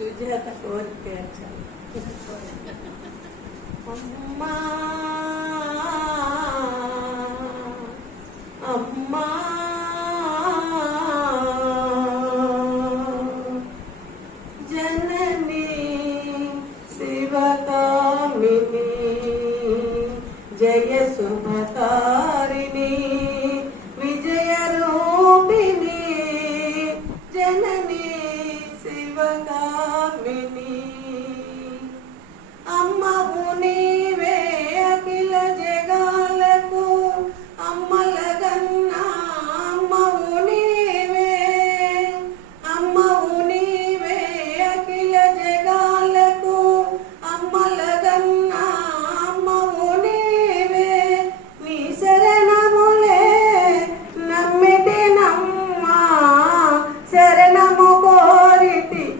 సుజాత కోరిక అమ్మా అమ్మా జనని శివకామిని జయ శుభకారిణి విజయ రూపిణి జనని శివకామిని